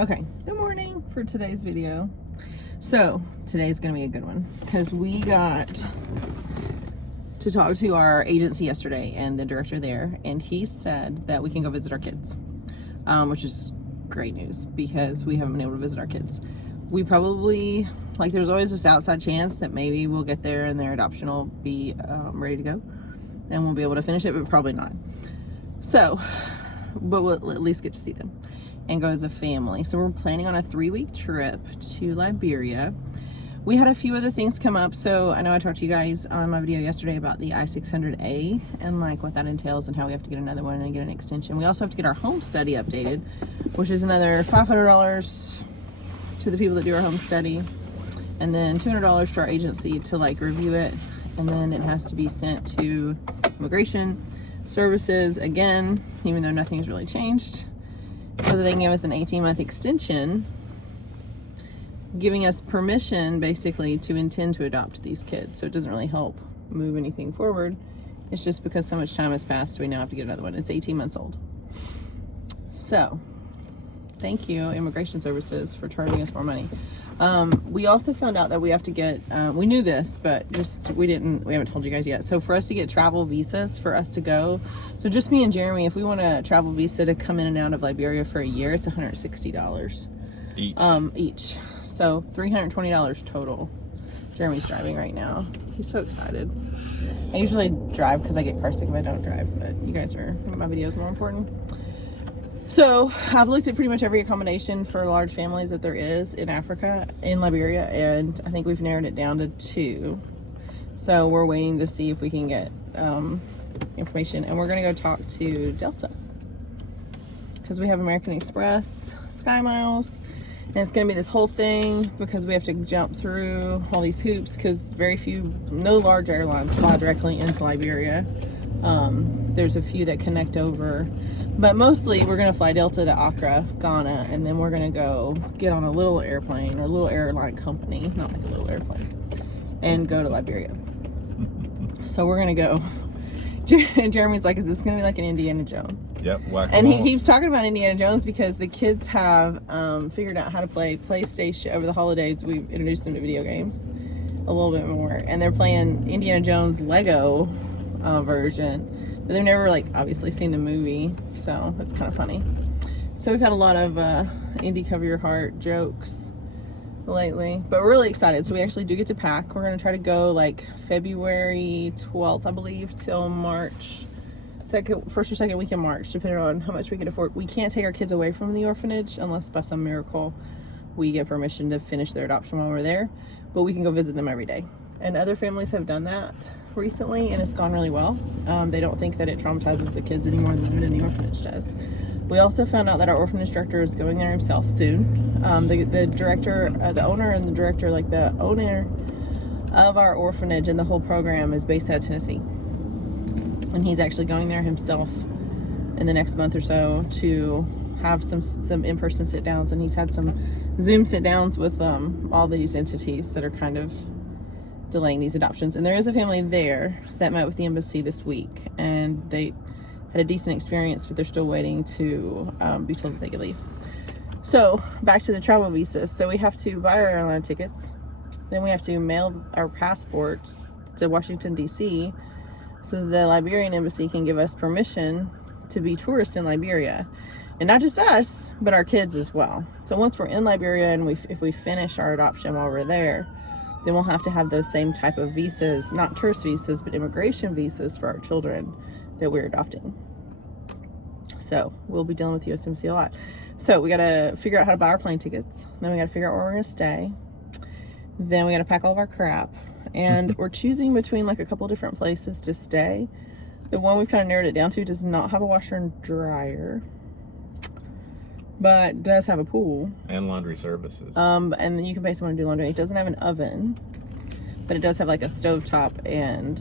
Okay, good morning for today's video. So today's gonna be a good one because we got to talk to our agency yesterday and the director there, and he said that we can go visit our kids, which is great news because we haven't been able to visit our kids. We probably, like, there's always this outside chance that maybe we'll get there and their adoption will be ready to go and we'll be able to finish it, but probably not. So, but we'll at least get to see them and go as a family. So we're planning on a 3-week trip to Liberia. We had a few other things come up. So I know I talked to you guys on my video yesterday about the I-600A and like what that entails and how we have to get another one and get an extension. We also have to get our home study updated, which is another $500 to the people that do our home study, and then $200 to our agency to like review it, and then it has to be sent to immigration services again, even though nothing's really changed, so that they can give us an 18-month extension, giving us permission basically to intend to adopt these kids. So it doesn't really help move anything forward. It's just because so much time has passed, we now have to get another one. It's 18 months old. So thank you, immigration services, for charging us more money. We also found out that we have to get, we knew this, but we haven't told you guys yet. So for us to get travel visas for us to go, so just me and Jeremy, if we want a travel visa to come in and out of Liberia for a year, it's $160 each. So $320 total. Jeremy's driving right now. He's so excited. I usually drive because I get car sick if I don't drive, but you guys are, my video is more important. So I've looked at pretty much every accommodation for large families that there is in Africa, in Liberia, and I think we've narrowed it down to 2. So we're waiting to see if we can get information, and we're gonna go talk to Delta because we have American Express, Sky Miles, and it's gonna be this whole thing because we have to jump through all these hoops because no large airlines fly directly into Liberia. There's a few that connect over, but mostly we're gonna fly Delta to Accra, Ghana, and then we're gonna go get on a little airplane or a little airline company, not like a little airplane, and go to Liberia. So we're gonna go. And Jeremy's like, is this gonna be like an Indiana Jones? Yep. And he keeps talking about Indiana Jones because the kids have figured out how to play PlayStation over the holidays. We've introduced them to video games a little bit more, and they're playing Indiana Jones Lego version, but they've never obviously seen the movie, so it's kind of funny. So we've had a lot of Indy Cover Your Heart jokes lately, but we're really excited. So we actually do get to pack. We're going to try to go February 12th, I believe, till March first or second week in March, depending on how much we can afford. We can't take our kids away from the orphanage unless by some miracle we get permission to finish their adoption while we're there, but we can go visit them every day. And other families have done that recently, and it's gone really well. They don't think that it traumatizes the kids any more than the orphanage does. We also found out that our orphanage director is going there himself soon. The director, the owner and the director, the owner of our orphanage and the whole program is based out of Tennessee. And he's actually going there himself in the next month or so to have some in-person sit-downs, and he's had some Zoom sit-downs with all these entities that are kind of delaying these adoptions. And there is a family there that met with the embassy this week, and they had a decent experience, but they're still waiting to be told that they can leave. So back to the travel visas. So we have to buy our airline tickets, then we have to mail our passports to Washington DC so the Liberian embassy can give us permission to be tourists in Liberia, and not just us, but our kids as well. So once we're in Liberia and if we finish our adoption while we're there, then we'll have to have those same type of visas, not tourist visas, but immigration visas for our children that we're adopting. So we'll be dealing with USMC a lot. So we got to figure out how to buy our plane tickets. Then we got to figure out where we're going to stay. Then we got to pack all of our crap. And we're choosing between a couple different places to stay. The one we've kind of narrowed it down to does not have a washer and dryer, but does have a pool and laundry services. And then you can pay someone to do laundry. It doesn't have an oven, but it does have a stovetop and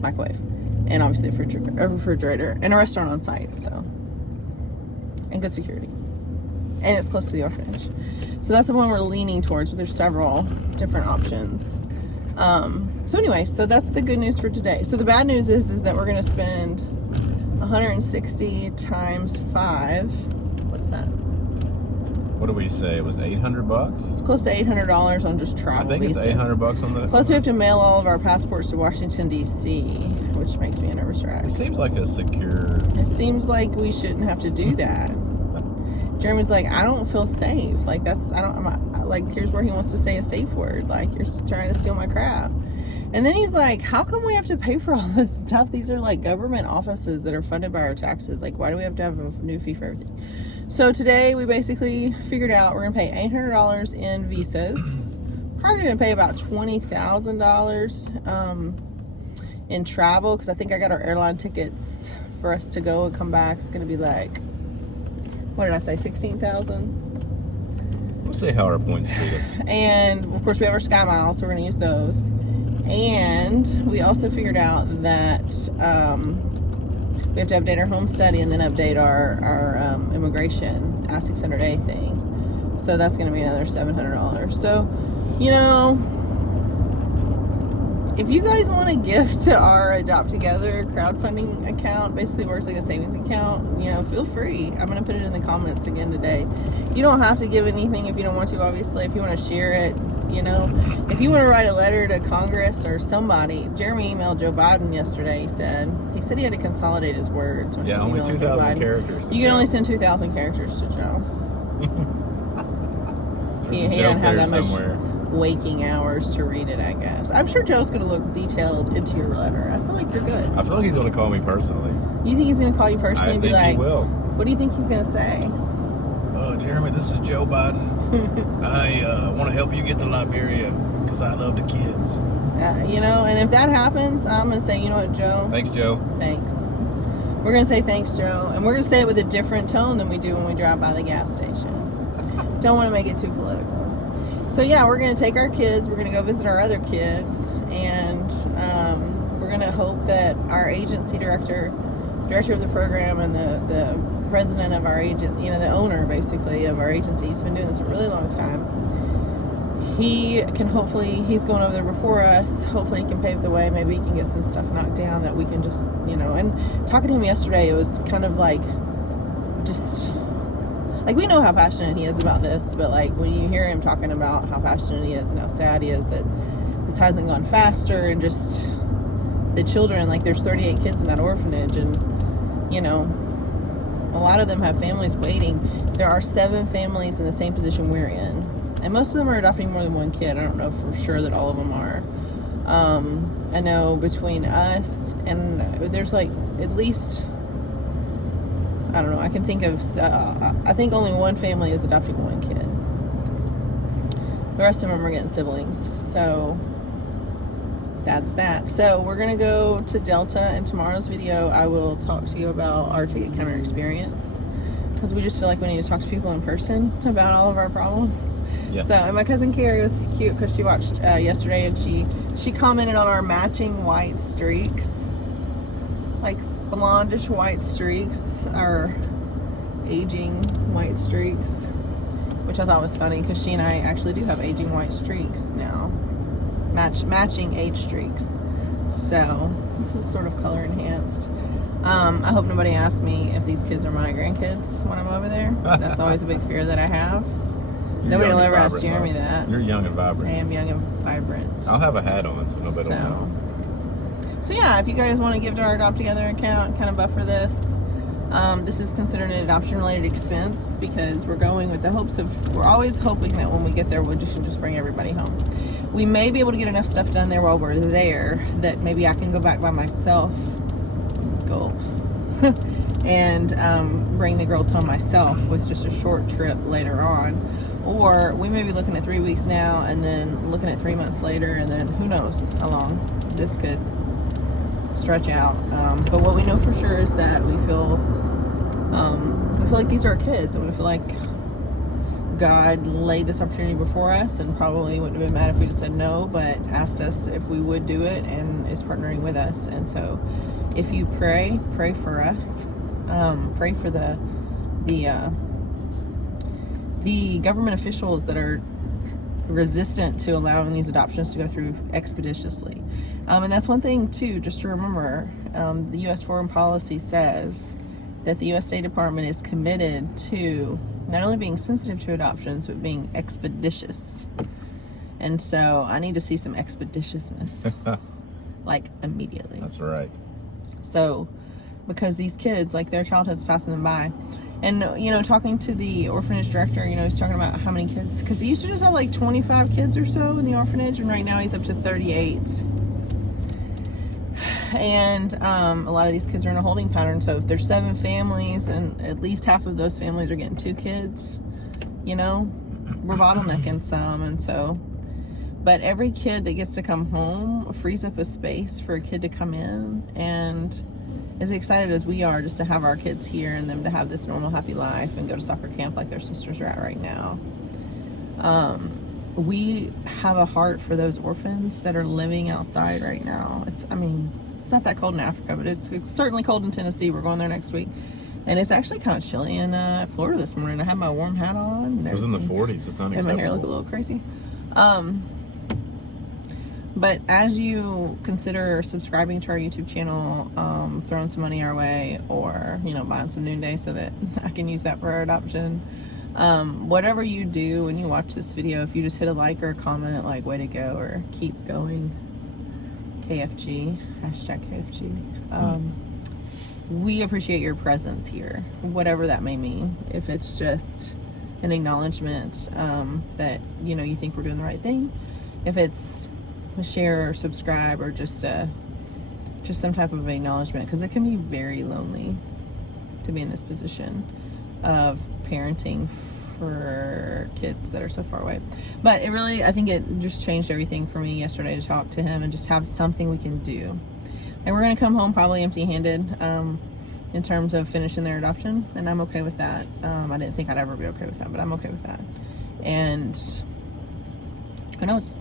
microwave, and obviously a refrigerator and a restaurant on site. So, and good security, and it's close to the orphanage. So that's the one we're leaning towards, but there's several different options. So anyway, so that's the good news for today. So the bad news is that we're going to spend 160 times 5. What's that? What do we say? It was $800. It's close to $800 on just travel. I think it's $800 on the. Plus, we have to mail all of our passports to Washington D.C., which makes me a nervous wreck. It seems like a secure. It seems like we shouldn't have to do that. Jeremy's like, I don't feel safe. Like here's where he wants to say a safe word. Like, you're trying to steal my crap. And then he's like, how come we have to pay for all this stuff? These are like government offices that are funded by our taxes. Like, why do we have to have a new fee for everything? So today we basically figured out we're gonna pay $800 in visas. Probably gonna pay about $20,000 in travel, because I think I got our airline tickets for us to go and come back. It's gonna be like, what did I say, 16,000? We'll see how our points treat us. And of course we have our Sky Miles, so we're gonna use those. And we also figured out that we have to update our home study and then update our immigration I-600A thing. So that's going to be another $700. So, you know, if you guys want to give to our Adopt Together crowdfunding account, basically works like a savings account, you know, feel free. I'm going to put it in the comments again today. You don't have to give anything if you don't want to, obviously. If you want to share it, you know, if you want to write a letter to Congress or somebody. Jeremy emailed Joe Biden yesterday. He said he had to consolidate his words. When only 2,000 characters. You can only send 2,000 characters to Joe. he doesn't have that somewhere. Much waking hours to read it, I guess. I'm sure Joe's going to look detailed into your letter. I feel like you're good. I feel like he's going to call me personally. You think he's going to call you personally and be like, he will. What do you think he's going to say? Jeremy, this is Joe Biden. I want to help you get to Liberia because I love the kids. You know, and if that happens, I'm going to say, you know what, Joe? Thanks, Joe. Thanks. We're going to say thanks, Joe. And we're going to say it with a different tone than we do when we drive by the gas station. Don't want to make it too political. So, yeah, we're going to take our kids. We're going to go visit our other kids. And we're going to hope that our agency director of the program and the president of our agent, you know, the owner basically of our agency, he's been doing this a really long time. He can hopefully, he's going over there before us, hopefully he can pave the way. Maybe he can get some stuff knocked down that we can just, you know. And talking to him yesterday, it was kind of like, just like, we know how passionate he is about this, but like when you hear him talking about how passionate he is and how sad he is that this hasn't gone faster, and just the children, like there's 38 kids in that orphanage, and you know, a lot of them have families waiting. There are 7 families in the same position we're in. And most of them are adopting more than one kid. I don't know for sure that all of them are. I know between us and there's like at least, I don't know, I can think of, I think only one family is adopting one kid. The rest of them are getting siblings. So that's that. So we're going to go to Delta. In tomorrow's video, I will talk to you about our ticket counter experience, because we just feel like we need to talk to people in person about all of our problems. Yeah. So, and my cousin Carrie was cute because she watched yesterday, and she commented on our matching white streaks, like blondish white streaks, our aging white streaks, which I thought was funny because she and I actually do have aging white streaks now, matching age streaks. So this is sort of color enhanced. I hope nobody asks me if these kids are my grandkids when I'm over there. That's always a big fear that I have. Nobody will ever ask Jeremy that. You're young and vibrant. I am young and vibrant. I'll have a hat on so nobody will know. So yeah, if you guys want to give to our Adopt Together account, kind of buffer this. This is considered an adoption-related expense because we're going with the hopes of, we're always hoping that when we get there, we can just bring everybody home. We may be able to get enough stuff done there while we're there that maybe I can go back by myself, and bring the girls home myself with just a short trip later on. Or we may be looking at 3 weeks now and then looking at 3 months later, and then who knows how long this could stretch out. But what we know for sure is that we feel like these are our kids, and we feel like God laid this opportunity before us and probably wouldn't have been mad if we just said no, but asked us if we would do it and is partnering with us. And so if you pray for us, pray for the government officials that are resistant to allowing these adoptions to go through expeditiously. And that's one thing too, just to remember, the U.S. foreign policy says that the U.S. State Department is committed to not only being sensitive to adoptions, but being expeditious. And so I need to see some expeditiousness, like immediately. That's right. So, because these kids, like their childhood's passing them by. And, you know, talking to the orphanage director, you know, he's talking about how many kids, because he used to just have like 25 kids or so in the orphanage, and right now he's up to 38. And a lot of these kids are in a holding pattern. So if there's 7 families and at least half of those families are getting 2 kids, you know, we're bottlenecking some. And so, but every kid that gets to come home frees up a space for a kid to come in, and as excited as we are just to have our kids here and them to have this normal happy life and go to soccer camp like their sisters are at right now. We have a heart for those orphans that are living outside right now. It's not that cold in Africa, but it's certainly cold in Tennessee. We're going there next week. And it's actually kind of chilly in Florida this morning. I had my warm hat on. It was in the 40s. It's unacceptable. And my hair looked a little crazy. But as you consider subscribing to our YouTube channel, throwing some money our way, or, you know, buying some Noonday so that I can use that for our adoption, whatever you do when you watch this video, if you just hit a like or a comment, like, way to go, or keep going, KFG, hashtag KFG. We appreciate your presence here, whatever that may mean. If it's just an acknowledgement that, you know, you think we're doing the right thing. If it's a share or subscribe, or just some type of acknowledgement, because it can be very lonely to be in this position of parenting for kids that are so far away. But it really, I think it just changed everything for me yesterday to talk to him and just have something we can do. And we're going to come home probably empty-handed in terms of finishing their adoption, and I'm okay with that. I didn't think I'd ever be okay with that, but I'm okay with that. And who knows?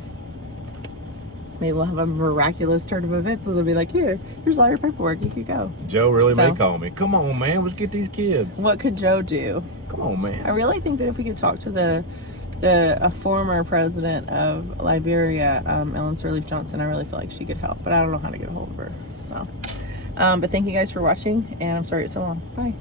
Maybe we'll have a miraculous turn of events, so they'll be like, here's all your paperwork, you could go. Joe really may call me. Come on, man, let's get these kids. What could Joe do? Come on, man. I really think that if we could talk to a former president of Liberia, Ellen Sirleaf Johnson, I really feel like she could help, but I don't know how to get a hold of her. So, but thank you guys for watching, and I'm sorry it's so long. Bye.